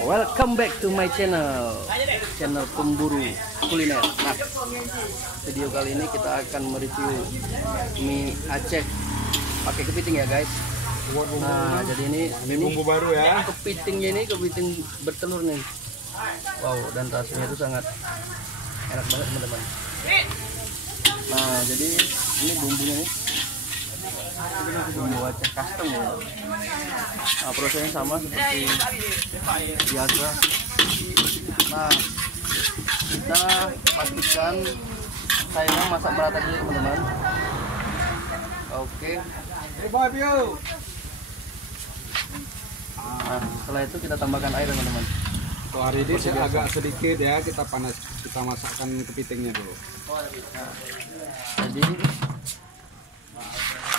Welcome back to my channel pemburu kuliner. Nah, video kali ini kita akan mereview mie Aceh pakai kepiting ya guys. Nah, jadi ini bumbu baru ya. Kepitingnya ini kepiting bertelur nih. Wow, dan rasanya itu sangat enak banget teman-teman. Nah, jadi ini bumbunya nih. Bumbu Aceh custom ya. Nah, prosesnya sama seperti biasa. Nah, kita pastikan sayurnya masak merata dulu teman-teman. Oke. Nah, setelah itu kita tambahkan air teman-teman. Untuk hari ini agak sedikit ya, kita masakkan kepitingnya dulu. Jadi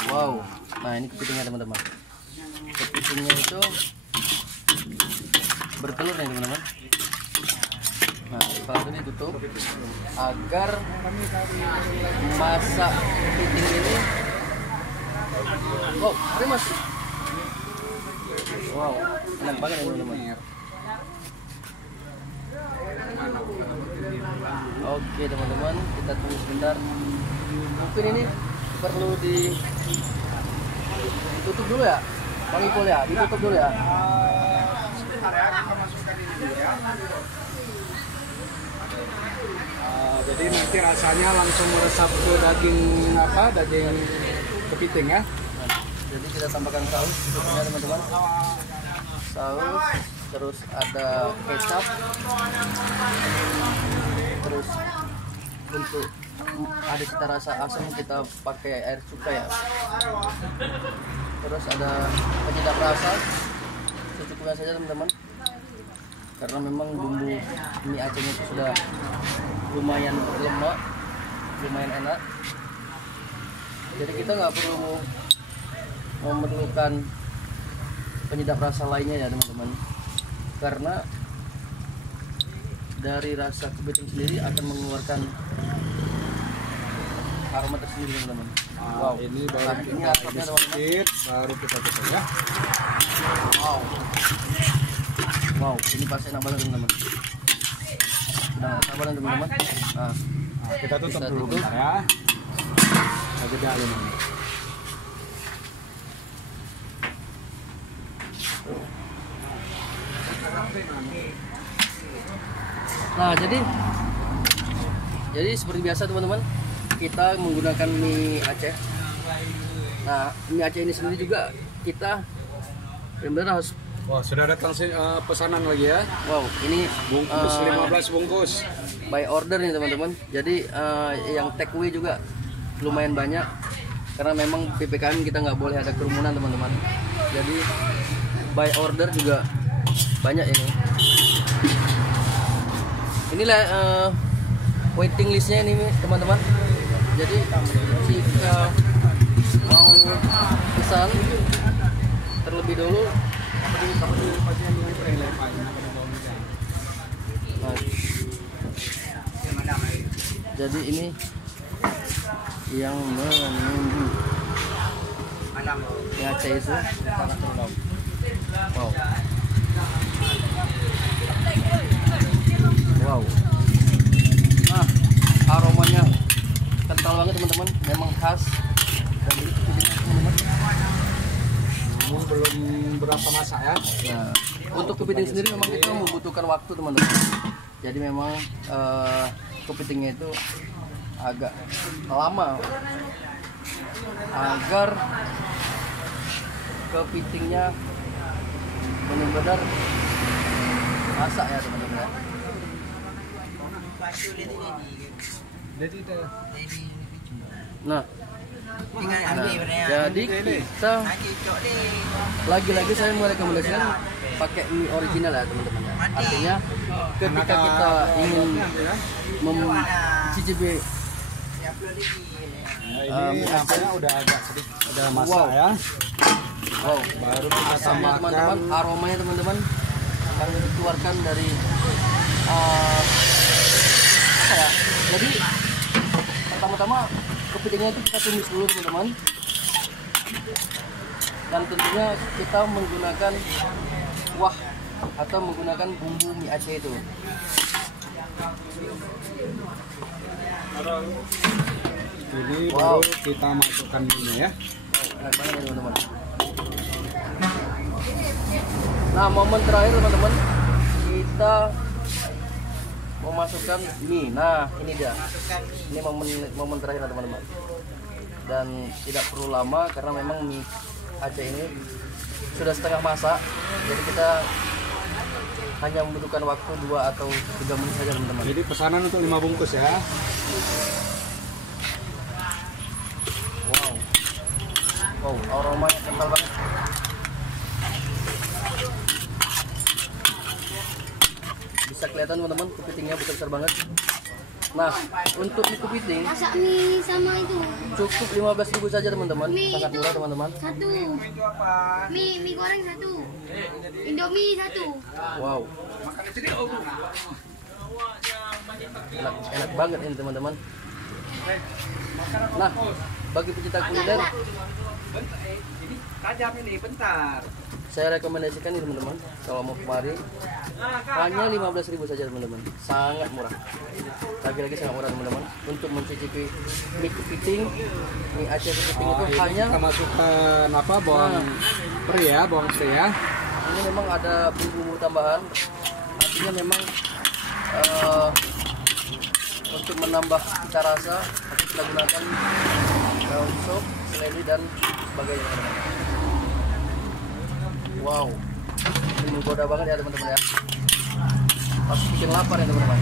wow, nah ini kepitingnya teman-teman. Kepitingnya itu bertelur nih teman-teman. Nah, setelah itu ditutup agar masak kepiting ini. Wow, ini masih. Wow, enak banget ya teman-teman. Oke teman-teman, kita tunggu sebentar. Mungkin ini perlu ditutup dulu ya, Bang Ipul ya, ditutup dulu ya. Jadi nanti rasanya langsung meresap ke daging kepiting ya. Jadi kita tambahkan saus ya teman-teman. Saus, terus ada kecap, terus untuk ada cita rasa asam kita pakai air cuka ya. Terus ada penyedap rasa secukupnya saja teman-teman, karena memang bumbu mie Acehnya itu sudah lumayan lemak, lumayan enak. Jadi kita nggak perlu memerlukan penyedap rasa lainnya ya teman-teman, karena dari rasa kepiting sendiri akan mengeluarkan aroma tersendiri teman-teman. Wow, ini baru ini asapnya sedikit, baru kita tutup ya. Wow, ini pasti enak banget teman-teman. Sudah sabar teman-teman. Nah, kita tutup dulu bentar ya. Kita jeda dulu. Nah, jadi seperti biasa teman-teman, kita menggunakan mie Aceh. Nah, mie Aceh ini sendiri juga kita benar-benar harus. Wah, sudah datang pesanan lagi ya. Wow, ini bungkus 15 bungkus. By order nih teman-teman. Jadi yang take away juga lumayan banyak, karena memang PPKM kita nggak boleh ada kerumunan teman-teman. Jadi by order juga banyak ini. Inilah waiting listnya ini teman-teman. Jadi jika mau pesan terlebih dulu, nah, jadi ini yang menunggu ya Aceh itu. Wow. Wow. Nah, aromanya kental banget teman-teman, memang khas dari kepiting teman-teman. Belum berapa masak ya. Nah, untuk kepiting sendiri memang kita membutuhkan waktu teman-teman. Jadi memang kepitingnya itu agak lama agar kepitingnya benar-benar masak ya teman-teman. Nah, jadi kita lagi-lagi saya merekomendasikan pakai mie original ya teman-teman. Artinya ketika kita ingin mencicipi ini nampaknya udah agak sedikit, udah masak ya. Wow, baru kita tambahkan teman-teman, aromanya teman-teman yang dikeluarkan dari apa ya? Jadi pertama-tama kepitingnya itu kita tumis dulu teman-teman. Dan tentunya kita menggunakan kuah atau menggunakan bumbu mie Aceh itu. Ini Wow. baru kita masukkan minyak ya. Enak banget ya teman-teman. Nah, momen terakhir teman-teman, kita mau masukkan mie. Nah, ini dia. Ini momen terakhir teman-teman. Dan tidak perlu lama karena memang mie Aceh ini sudah setengah masak. Jadi kita hanya membutuhkan waktu 2 atau 3 menit saja teman-teman. Jadi pesanan untuk 5 bungkus ya. Wow. Wow, aromanya kental banget. Bisa kelihatan teman-teman, kepitingnya besar banget. Nah, untuk mie kepiting Masak mie sama itu. cukup 15.000 saja teman-teman. Mie Sangat itu murah teman-teman. satu. Mie goreng satu. Indomie satu. Wow. Enak banget ini teman-teman. Nah, bagi pecinta kuliner, Tajam ini bentar. saya rekomendasikan ini teman-teman. Kalau mau kemari, hanya 15.000 saja teman-teman. Sangat murah. Lagi-lagi sangat murah teman-teman. Untuk mencicipi mie kepiting, mie Aceh kepiting itu Ini hanya kita masukkan apa? Bawang peri ya, bawang peri ya. ini memang ada bumbu tambahan. Artinya memang untuk menambah cita rasa kita gunakan daun sop, seledri dan sebagainya teman-teman. Wow, ini menggoda banget ya teman-teman ya. Pasti bikin lapar ya teman-teman.